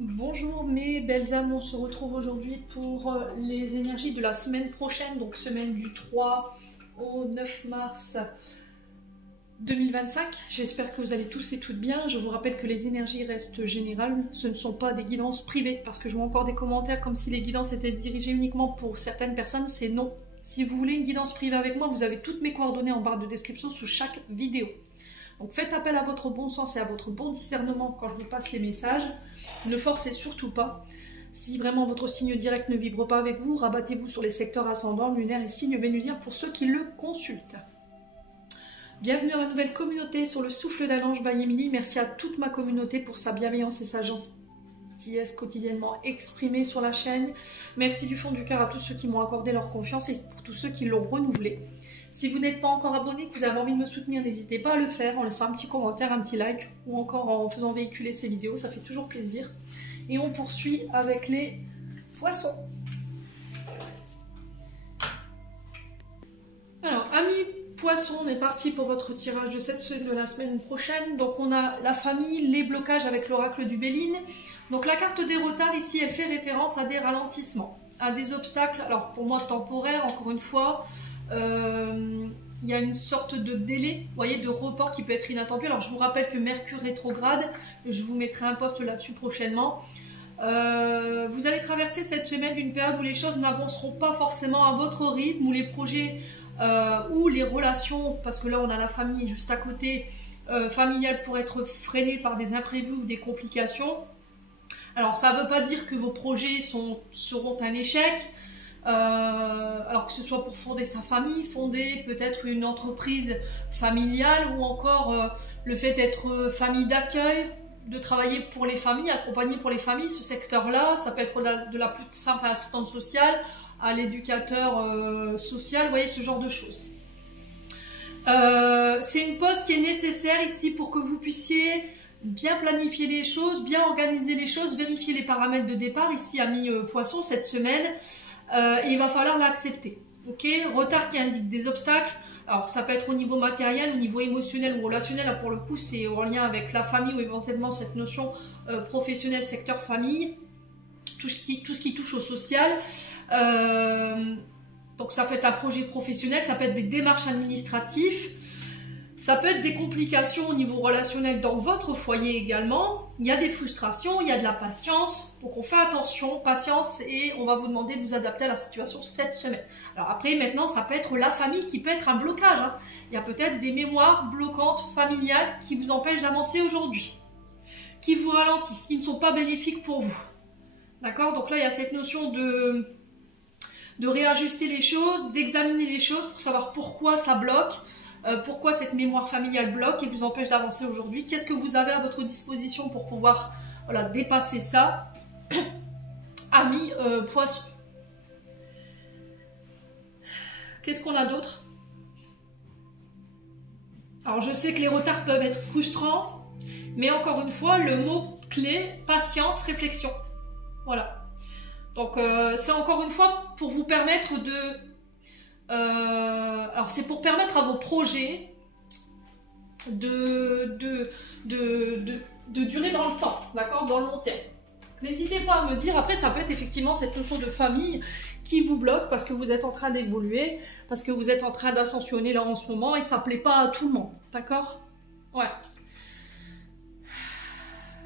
Bonjour mes belles âmes, on se retrouve aujourd'hui pour les énergies de la semaine prochaine, donc semaine du 3 au 9 mars 2025. J'espère que vous allez tous et toutes bien. Je vous rappelle que les énergies restent générales, ce ne sont pas des guidances privées, parce que je vois encore des commentaires comme si les guidances étaient dirigées uniquement pour certaines personnes, c'est non. Si vous voulez une guidance privée avec moi, vous avez toutes mes coordonnées en barre de description sous chaque vidéo. Donc faites appel à votre bon sens et à votre bon discernement quand je vous passe les messages. Ne forcez surtout pas. Si vraiment votre signe direct ne vibre pas avec vous, rabattez-vous sur les secteurs ascendants, lunaires et signes vénusiens pour ceux qui le consultent. Bienvenue à ma nouvelle communauté sur le souffle d'un ange by Emily. Merci à toute ma communauté pour sa bienveillance et sa gentillesse quotidiennement exprimée sur la chaîne. Merci du fond du cœur à tous ceux qui m'ont accordé leur confiance et pour tous ceux qui l'ont renouvelée. Si vous n'êtes pas encore abonné, que vous avez envie de me soutenir, n'hésitez pas à le faire en laissant un petit commentaire, un petit like ou encore en faisant véhiculer ces vidéos, ça fait toujours plaisir. Et on poursuit avec les poissons. Alors, amis poissons, on est parti pour votre tirage de la semaine prochaine. Donc on a la famille, les blocages avec l'oracle du Béline. Donc la carte des retards ici, elle fait référence à des ralentissements, à des obstacles. Alors pour moi temporaires, encore une fois. Il y a une sorte de délai, vous voyez, de report qui peut être inattendu. Alors je vous rappelle que Mercure rétrograde, je vous mettrai un post là-dessus prochainement. Vous allez traverser cette semaine une période où les choses n'avanceront pas forcément à votre rythme, où les projets ou les relations, parce que là on a la famille juste à côté, familiale pourraient être freinées par des imprévus ou des complications. Alors ça ne veut pas dire que vos projets seront un échec. Alors que ce soit pour fonder sa famille, fonder peut-être une entreprise familiale ou encore le fait d'être famille d'accueil, de travailler pour les familles, accompagner pour les familles, ce secteur-là, ça peut être de la plus simple assistante sociale à l'éducateur social, vous voyez, ce genre de choses. C'est une pause qui est nécessaire ici pour que vous puissiez bien planifier les choses, bien organiser les choses, vérifier les paramètres de départ ici, amis poissons, cette semaine. Et il va falloir l'accepter. Ok, retard qui indique des obstacles. Alors ça peut être au niveau matériel, au niveau émotionnel ou relationnel. Là, pour le coup, c'est en lien avec la famille ou éventuellement cette notion professionnelle, secteur famille, tout ce qui touche au social. Donc ça peut être un projet professionnel, ça peut être des démarches administratives. Ça peut être des complications au niveau relationnel dans votre foyer également. Il y a des frustrations, il y a de la patience. Donc on fait attention, patience, et on va vous demander de vous adapter à la situation cette semaine. Alors après, maintenant, ça peut être la famille qui peut être un blocage. Hein. Il y a peut-être des mémoires bloquantes familiales qui vous empêchent d'avancer aujourd'hui, qui vous ralentissent, qui ne sont pas bénéfiques pour vous. D'accord? Donc là, il y a cette notion de réajuster les choses, d'examiner les choses pour savoir pourquoi ça bloque. Pourquoi cette mémoire familiale bloque et vous empêche d'avancer aujourd'hui? Qu'est-ce que vous avez à votre disposition pour pouvoir dépasser ça? Amis poissons. Qu'est-ce qu'on a d'autre? Alors je sais que les retards peuvent être frustrants, mais encore une fois, le mot clé, patience, réflexion. Voilà. Donc c'est encore une fois pour vous permettre de... alors c'est pour permettre à vos projets de durer dans le temps, d'accord, dans le long terme. N'hésitez pas à me dire, après ça peut être effectivement cette notion de famille qui vous bloque parce que vous êtes en train d'évoluer, parce que vous êtes en train d'ascensionner là en ce moment et ça plaît pas à tout le monde, d'accord? Ouais.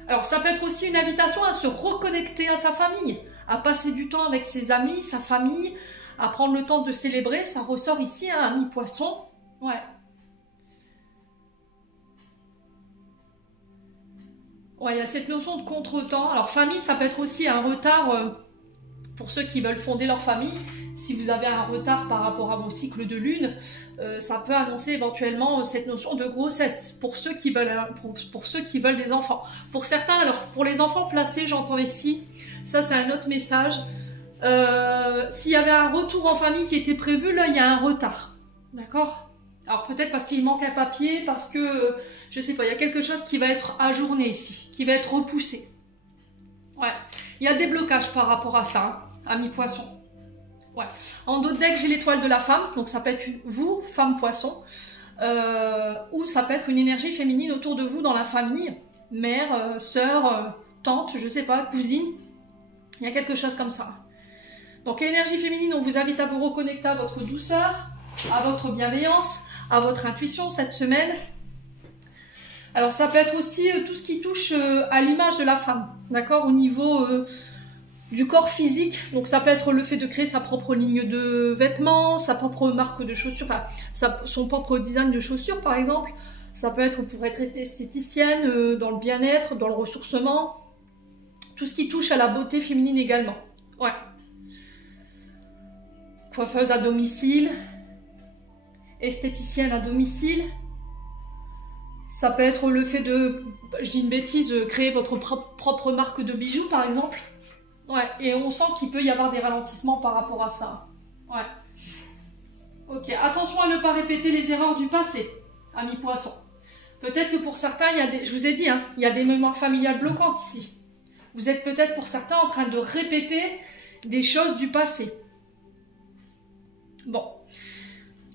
Alors ça peut être aussi une invitation à se reconnecter à sa famille, à passer du temps avec ses amis, sa famille, à prendre le temps de célébrer, ça ressort ici, hein, ami poisson. Ouais. Ouais, il y a cette notion de contretemps. Alors, famille, ça peut être aussi un retard pour ceux qui veulent fonder leur famille. Si vous avez un retard par rapport à vos cycles de lune, ça peut annoncer éventuellement cette notion de grossesse pour ceux qui veulent des enfants. Pour certains, alors pour les enfants placés, j'entends ici, ça c'est un autre message. S'il y avait un retour en famille qui était prévu, là il y a un retard, d'accord? Alors peut-être parce qu'il manque un papier, parce que, je sais pas, il y a quelque chose qui va être ajourné ici, qui va être repoussé. Ouais, il y a des blocages par rapport à ça, hein, amis poissons. Ouais. En d'autres decks, j'ai l'étoile de la femme, donc ça peut être vous, femme poisson, ou ça peut être une énergie féminine autour de vous dans la famille, mère, sœur, tante, je sais pas, cousine. Il y a quelque chose comme ça. Donc énergie féminine, on vous invite à vous reconnecter à votre douceur, à votre bienveillance, à votre intuition cette semaine. Alors ça peut être aussi tout ce qui touche à l'image de la femme, d'accord, au niveau du corps physique. Donc ça peut être le fait de créer sa propre ligne de vêtements, sa propre marque de chaussures, enfin son propre design de chaussures par exemple. Ça peut être pour être esthéticienne, dans le bien-être, dans le ressourcement. Tout ce qui touche à la beauté féminine également. Ouais. Coiffeuse à domicile, esthéticienne à domicile. Ça peut être le fait de, je dis une bêtise, créer votre propre marque de bijoux par exemple. Ouais, et on sent qu'il peut y avoir des ralentissements par rapport à ça. Ouais. Ok, attention à ne pas répéter les erreurs du passé, amis poissons. Peut-être que pour certains, il y a des, je vous ai dit, hein, il y a des mémoires familiales bloquantes ici. Vous êtes peut-être pour certains en train de répéter des choses du passé. Bon.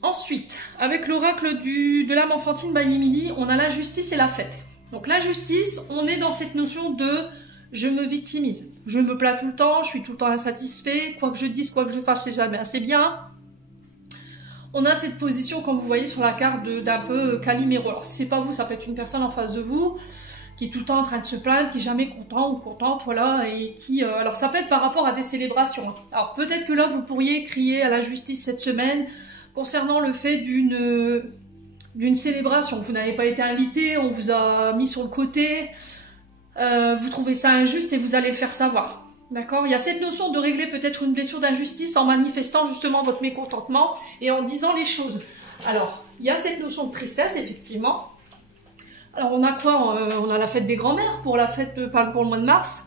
Ensuite, avec l'oracle de l'âme enfantine by Emily, on a la justice et la fête. Donc la justice, on est dans cette notion de je me victimise. Je me plains tout le temps, je suis tout le temps insatisfait, quoi que je dise, quoi que je fasse, c'est jamais assez bien. On a cette position, comme vous voyez sur la carte, d'un peu Calimero. Alors si c'est pas vous, ça peut être une personne en face de vous qui est tout le temps en train de se plaindre, qui est jamais content ou contente, voilà, et qui... alors ça peut être par rapport à des célébrations. Alors peut-être que là, vous pourriez crier à la justice cette semaine concernant le fait d'une célébration. Vous n'avez pas été invité, on vous a mis sur le côté, vous trouvez ça injuste et vous allez le faire savoir. D'accord? Il y a cette notion de régler peut-être une blessure d'injustice en manifestant justement votre mécontentement et en disant les choses. Alors, il y a cette notion de tristesse, effectivement. Alors, on a quoi? On a la fête des grands-mères pour la fête pour le mois de mars.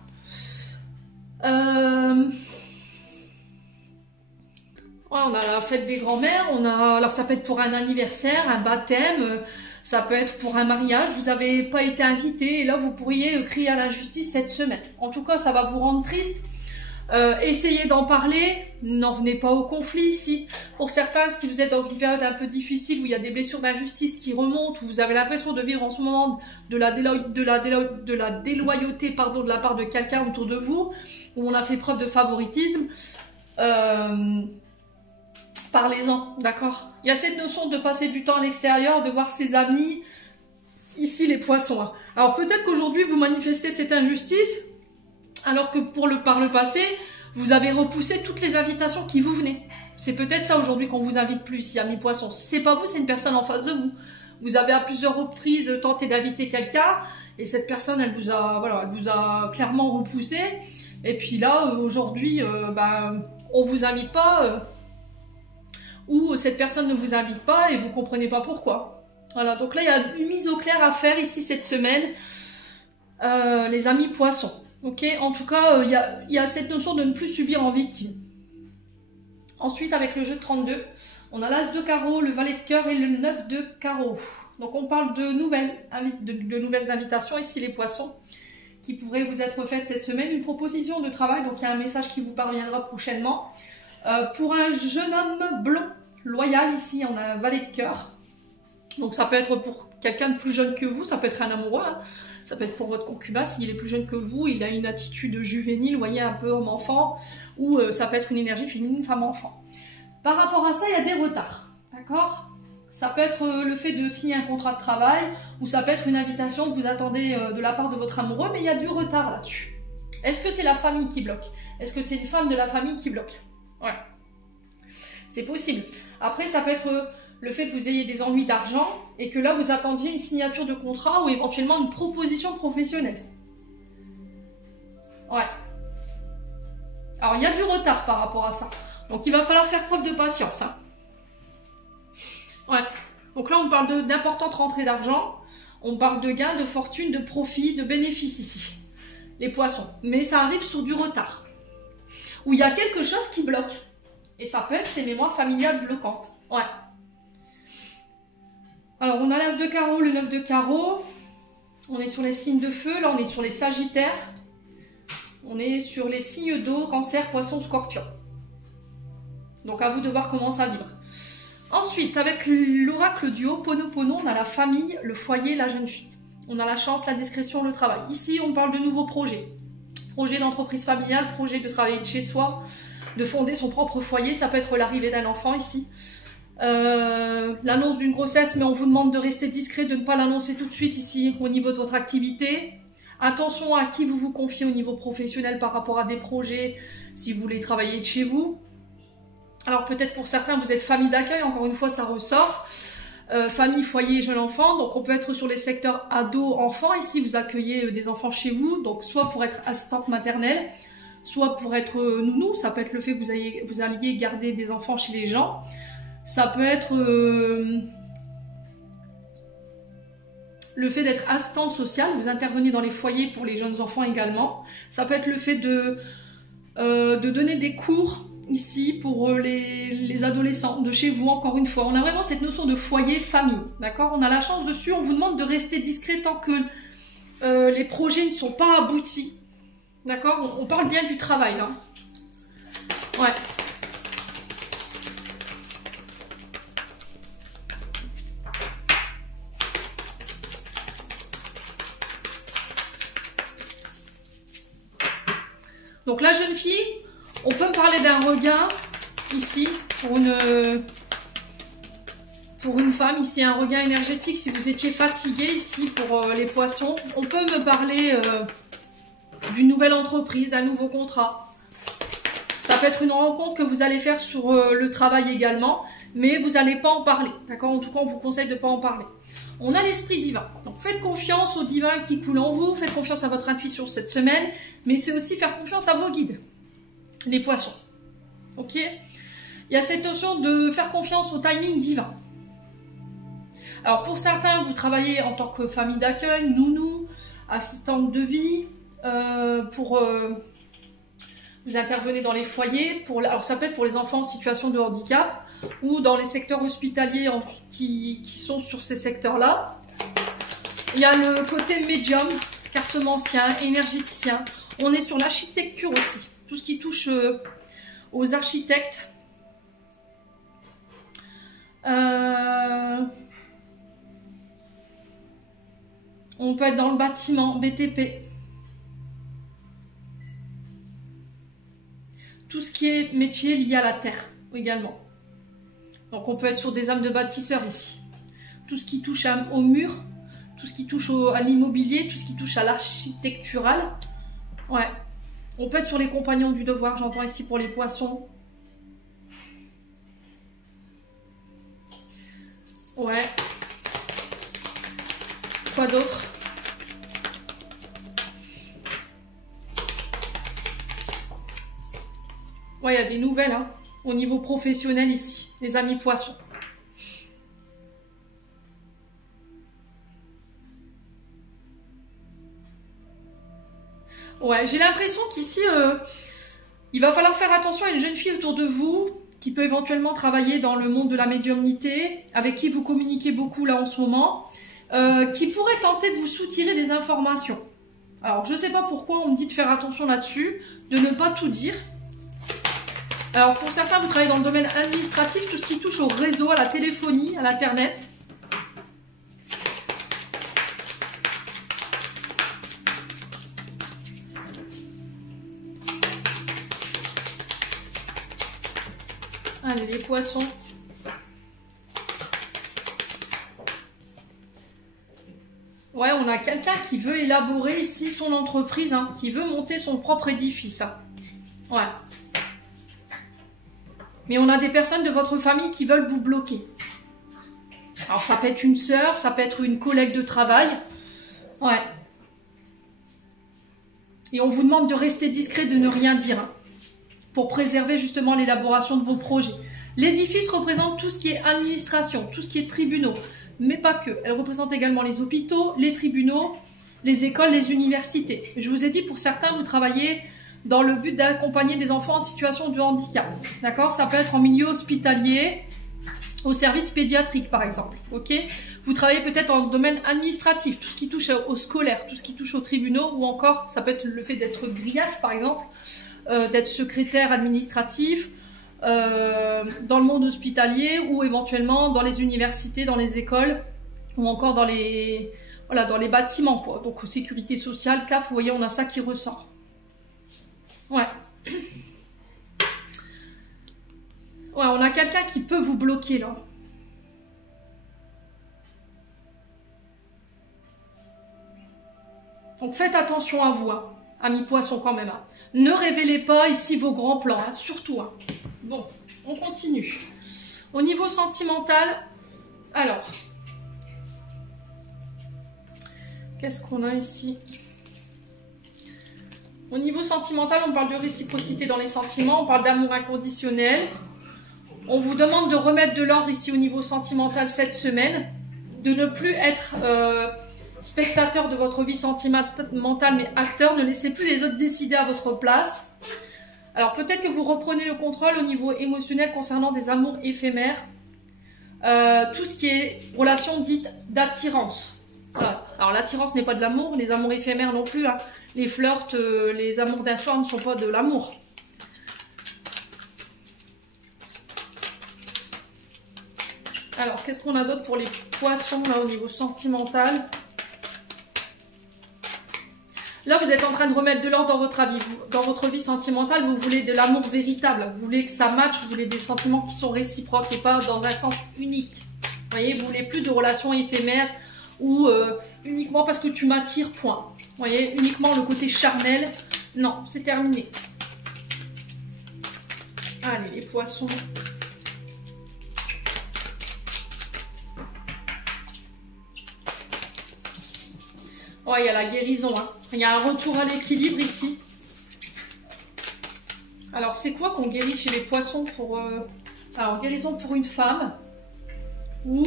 Ouais, on a la fête des grands-mères. Alors, ça peut être pour un anniversaire, un baptême. Ça peut être pour un mariage. Vous n'avez pas été invité et là, vous pourriez crier à la justice cette semaine. En tout cas, ça va vous rendre triste. Essayez d'en parler, n'en venez pas au conflit ici. Pour certains, si vous êtes dans une période un peu difficile où il y a des blessures d'injustice qui remontent, où vous avez l'impression de vivre en ce moment de la déloyauté pardon, de la part de quelqu'un autour de vous, où on a fait preuve de favoritisme, parlez-en, d'accord? Il y a cette notion de passer du temps à l'extérieur, de voir ses amis, ici les poissons. Hein. Alors peut-être qu'aujourd'hui vous manifestez cette injustice, alors que par le passé, vous avez repoussé toutes les invitations qui vous venaient. C'est peut-être ça aujourd'hui qu'on vous invite plus, si amis poissons. Si c'est pas vous, c'est une personne en face de vous. Vous avez à plusieurs reprises tenté d'inviter quelqu'un, et cette personne, elle vous a clairement repoussé. Et puis là, aujourd'hui, on vous invite pas, ou cette personne ne vous invite pas, et vous comprenez pas pourquoi. Voilà, donc là, il y a une mise au clair à faire ici cette semaine, les amis poissons. Ok, en tout cas, il y a cette notion de ne plus subir en victime. Ensuite, avec le jeu de 32, on a l'As de carreau, le Valet de cœur et le 9 de carreau. Donc, on parle de nouvelles invitations, ici les poissons, qui pourraient vous être faites cette semaine. Une proposition de travail, donc il y a un message qui vous parviendra prochainement. Pour un jeune homme blond, loyal, ici, on a un Valet de cœur. Donc, ça peut être pour quelqu'un de plus jeune que vous, ça peut être un amoureux, hein. Ça peut être pour votre concubin, s'il est plus jeune que vous, il a une attitude juvénile, vous voyez, un peu homme-enfant, ou ça peut être une énergie féminine, femme-enfant. Par rapport à ça, il y a des retards, d'accord? Ça peut être le fait de signer un contrat de travail, ou ça peut être une invitation que vous attendez de la part de votre amoureux, mais il y a du retard là-dessus. Est-ce que c'est la famille qui bloque? Est-ce que c'est une femme de la famille qui bloque? Ouais. C'est possible. Après, ça peut être... le fait que vous ayez des ennuis d'argent et que là vous attendiez une signature de contrat ou éventuellement une proposition professionnelle. Ouais. Alors il y a du retard par rapport à ça. Donc il va falloir faire preuve de patience. Hein. Ouais. Donc là on parle d'importantes rentrées d'argent. On parle de gains, de fortune, de profit, de bénéfices ici. Les poissons. Mais ça arrive sur du retard. Où il y a quelque chose qui bloque. Et ça peut être ces mémoires familiales bloquantes. Ouais. Alors, on a l'As de carreau, le 9 de carreau. On est sur les signes de feu. Là, on est sur les sagittaires. On est sur les signes d'eau, cancer, poisson, scorpion. Donc, à vous de voir comment ça vibre. Ensuite, avec l'oracle du Ho'oponopono, on a la famille, le foyer, la jeune fille. On a la chance, la discrétion, le travail. Ici, on parle de nouveaux projets. Projet d'entreprise familiale, projet de travailler de chez soi, de fonder son propre foyer. Ça peut être l'arrivée d'un enfant ici. L'annonce d'une grossesse, mais on vous demande de rester discret, de ne pas l'annoncer tout de suite ici au niveau de votre activité. Attention à qui vous vous confiez au niveau professionnel par rapport à des projets, si vous voulez travailler de chez vous. Alors peut-être pour certains, vous êtes famille d'accueil, encore une fois ça ressort. Famille, foyer, jeune enfant, donc on peut être sur les secteurs ados, enfants. Ici, vous accueillez des enfants chez vous, donc soit pour être assistante maternelle, soit pour être nounou. Ça peut être le fait que vous alliez garder des enfants chez les gens. Ça peut être le fait d'être assistante sociale, vous intervenez dans les foyers pour les jeunes enfants également. Ça peut être le fait de donner des cours ici pour les adolescents de chez vous, encore une fois. On a vraiment cette notion de foyer, famille, d'accord? On a la chance dessus, on vous demande de rester discret tant que les projets ne sont pas aboutis, d'accord? On parle bien du travail, là. Ouais. Donc la jeune fille, on peut parler d'un regain ici pour une femme, ici un regain énergétique si vous étiez fatigué ici pour les poissons. On peut me parler d'une nouvelle entreprise, d'un nouveau contrat. Ça peut être une rencontre que vous allez faire sur le travail également, mais vous n'allez pas en parler, d'accord? En tout cas, on vous conseille de ne pas en parler. On a l'esprit divin. Donc faites confiance au divin qui coule en vous, faites confiance à votre intuition cette semaine, mais c'est aussi faire confiance à vos guides, les poissons. Ok? Il y a cette notion de faire confiance au timing divin. Alors pour certains, vous travaillez en tant que famille d'accueil, nounou, assistante de vie, vous intervenez dans les foyers, alors ça peut être pour les enfants en situation de handicap, ou dans les secteurs hospitaliers qui sont sur ces secteurs-là. Il y a le côté médium, cartomancien, énergéticien. On est sur l'architecture aussi, tout ce qui touche aux architectes. On peut être dans le bâtiment, BTP. Tout ce qui est métier lié à la terre également. Donc on peut être sur des âmes de bâtisseurs ici. Tout ce qui touche au mur, tout ce qui touche à l'immobilier, tout ce qui touche à l'architectural. Ouais. On peut être sur les compagnons du devoir, j'entends ici pour les poissons. Ouais. Quoi d'autre? Ouais, il y a des nouvelles hein, au niveau professionnel ici, les amis poissons. Ouais, j'ai l'impression qu'ici, il va falloir faire attention à une jeune fille autour de vous qui peut éventuellement travailler dans le monde de la médiumnité, avec qui vous communiquez beaucoup là en ce moment, qui pourrait tenter de vous soutirer des informations. Alors, je ne sais pas pourquoi on me dit de faire attention là-dessus, de ne pas tout dire. Alors pour certains, vous travaillez dans le domaine administratif, tout ce qui touche au réseau, à la téléphonie, à l'internet. Allez, les poissons. Ouais, on a quelqu'un qui veut élaborer ici son entreprise, hein, qui veut monter son propre édifice. Hein. Ouais. Mais on a des personnes de votre famille qui veulent vous bloquer. Alors ça peut être une sœur, ça peut être une collègue de travail. Ouais. Et on vous demande de rester discret, de ne rien dire. Hein, pour préserver justement l'élaboration de vos projets. L'édifice représente tout ce qui est administration, tout ce qui est tribunaux. Mais pas que. Elle représente également les hôpitaux, les tribunaux, les écoles, les universités. Je vous ai dit, pour certains, vous travaillez dans le but d'accompagner des enfants en situation de handicap. D'accord? Ça peut être en milieu hospitalier, au service pédiatrique par exemple. Ok? Vous travaillez peut-être dans le domaine administratif, tout ce qui touche au scolaire, tout ce qui touche aux tribunaux, ou encore, ça peut être le fait d'être grief par exemple, d'être secrétaire administratif, dans le monde hospitalier, ou éventuellement dans les universités, dans les écoles, ou encore dans les voilà, dans les bâtiments, quoi. Donc, sécurité sociale, CAF, vous voyez, on a ça qui ressort. Ouais. Ouais, on a quelqu'un qui peut vous bloquer, là. Donc, faites attention à vous, hein, amis poissons, quand même. Hein. Ne révélez pas ici vos grands plans, hein, surtout. Hein. Bon, on continue. Au niveau sentimental, alors... Qu'est-ce qu'on a ici? Au niveau sentimental, on parle de réciprocité dans les sentiments, on parle d'amour inconditionnel. On vous demande de remettre de l'ordre ici au niveau sentimental cette semaine, de ne plus être spectateur de votre vie sentimentale, mais acteur. Ne laissez plus les autres décider à votre place. Alors peut-être que vous reprenez le contrôle au niveau émotionnel concernant des amours éphémères. Tout ce qui est relation dite d'attirance. Voilà. Alors l'attirance n'est pas de l'amour, les amours éphémères non plus. Hein. Les flirts, les amours d'un soir ne sont pas de l'amour. Alors qu'est-ce qu'on a d'autre pour les poissons là au niveau sentimental? Là vous êtes en train de remettre de l'ordre dans votre vie sentimentale. Vous voulez de l'amour véritable, vous voulez que ça matche, vous voulez des sentiments qui sont réciproques et pas dans un sens unique. Vous voyez, vous voulez plus de relations éphémères ou uniquement parce que tu m'attires, point. Vous voyez, uniquement le côté charnel, non, c'est terminé. Allez, les poissons. Oh, il y a la guérison, hein. Il y a un retour à l'équilibre ici. Alors, c'est quoi qu'on guérit chez les poissons pour... Alors, guérison pour une femme. Ou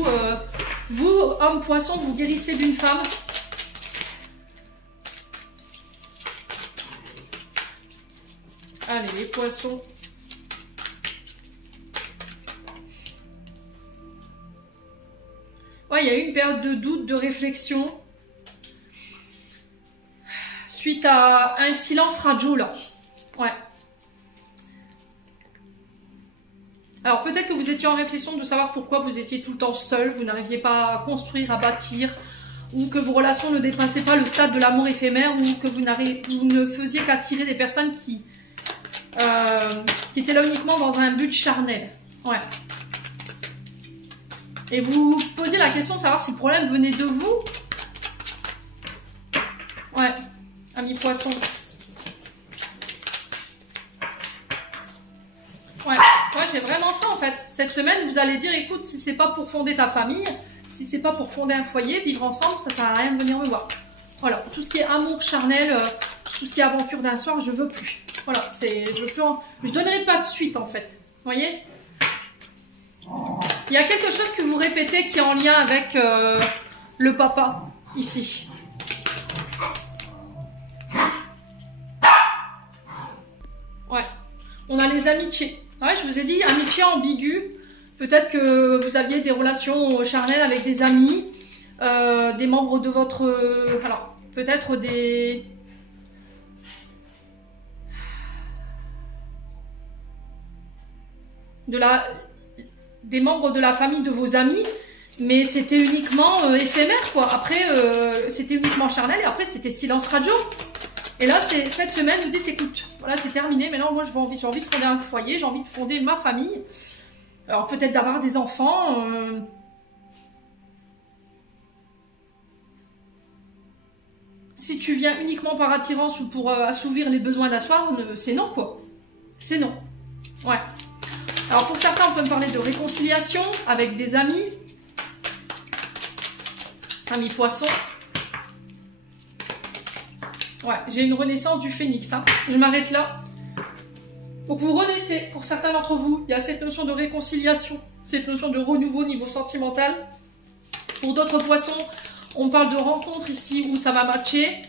vous, homme poisson, vous guérissez d'une femme. Allez, les poissons. Ouais, il y a eu une période de doute, de réflexion. Suite à un silence radio, là. Ouais. Alors, peut-être que vous étiez en réflexion de savoir pourquoi vous étiez tout le temps seul, vous n'arriviez pas à construire, à bâtir, ou que vos relations ne dépassaient pas le stade de l'amour éphémère, ou que vous ne faisiez qu'attirer des personnes qui étaient là uniquement dans un but charnel. Ouais. Et vous vous posez la question de savoir si le problème venait de vous. Ouais, amis poissons. Ouais, j'ai vraiment ça en fait. Cette semaine, vous allez dire, écoute, si c'est pas pour fonder ta famille, si c'est pas pour fonder un foyer, vivre ensemble, ça sert à rien de venir me voir. Voilà, tout ce qui est amour charnel, tout ce qui est aventure d'un soir, je veux plus. Voilà, je donnerai pas de suite en fait. Vous voyez? Il y a quelque chose que vous répétez qui est en lien avec le papa, ici. Ouais, on a les amitiés. Ouais, je vous ai dit, amitié ambiguë. Peut-être que vous aviez des relations charnelles avec des amis, des membres de votre... alors, peut-être des membres de la famille de vos amis, mais c'était uniquement éphémère, quoi. Après, c'était uniquement charnel, et après, c'était silence radio. Et là, cette semaine, vous dites, écoute, voilà, c'est terminé. Maintenant, moi, j'ai envie de fonder un foyer, j'ai envie de fonder ma famille. Alors, peut-être d'avoir des enfants. Si tu viens uniquement par attirance ou pour assouvir les besoins d'un soir, c'est non, quoi. C'est non. Ouais. Alors, pour certains, on peut me parler de réconciliation avec des amis. Amis poissons. Ouais, j'ai une renaissance du phénix. Hein. Je m'arrête là. Donc vous renaissez, pour certains d'entre vous, il y a cette notion de réconciliation, cette notion de renouveau au niveau sentimental. Pour d'autres poissons, on parle de rencontre ici où ça va matcher.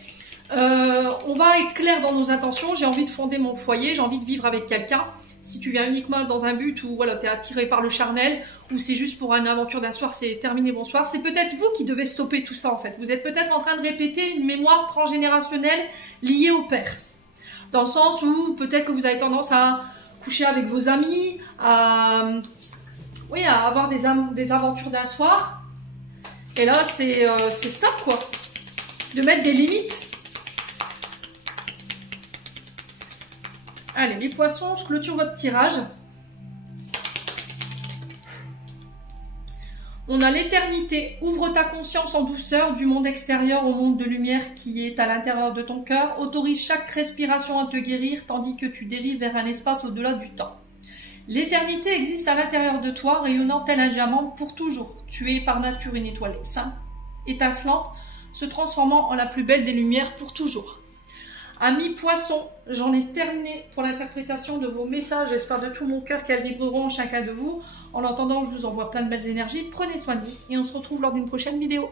On va être clair dans nos intentions. J'ai envie de fonder mon foyer, j'ai envie de vivre avec quelqu'un. Si tu viens uniquement dans un but où voilà, tu es attiré par le charnel, ou c'est juste pour une aventure d'un soir, c'est terminé, bonsoir, c'est peut-être vous qui devez stopper tout ça en fait. Vous êtes peut-être en train de répéter une mémoire transgénérationnelle liée au père. Dans le sens où peut-être que vous avez tendance à coucher avec vos amis, à avoir des aventures d'un soir. Et là, c'est stop quoi. de mettre des limites. Allez, les poissons, je clôture votre tirage. On a l'éternité. Ouvre ta conscience en douceur du monde extérieur au monde de lumière qui est à l'intérieur de ton cœur. Autorise chaque respiration à te guérir tandis que tu dérives vers un espace au-delà du temps. L'éternité existe à l'intérieur de toi, rayonnant tel un diamant pour toujours. Tu es par nature une étoile sainte, étincelante, se transformant en la plus belle des lumières pour toujours. Amis poissons, j'en ai terminé pour l'interprétation de vos messages. J'espère de tout mon cœur qu'elles vibreront en chacun de vous. En l'entendant, je vous envoie plein de belles énergies. Prenez soin de vous et on se retrouve lors d'une prochaine vidéo.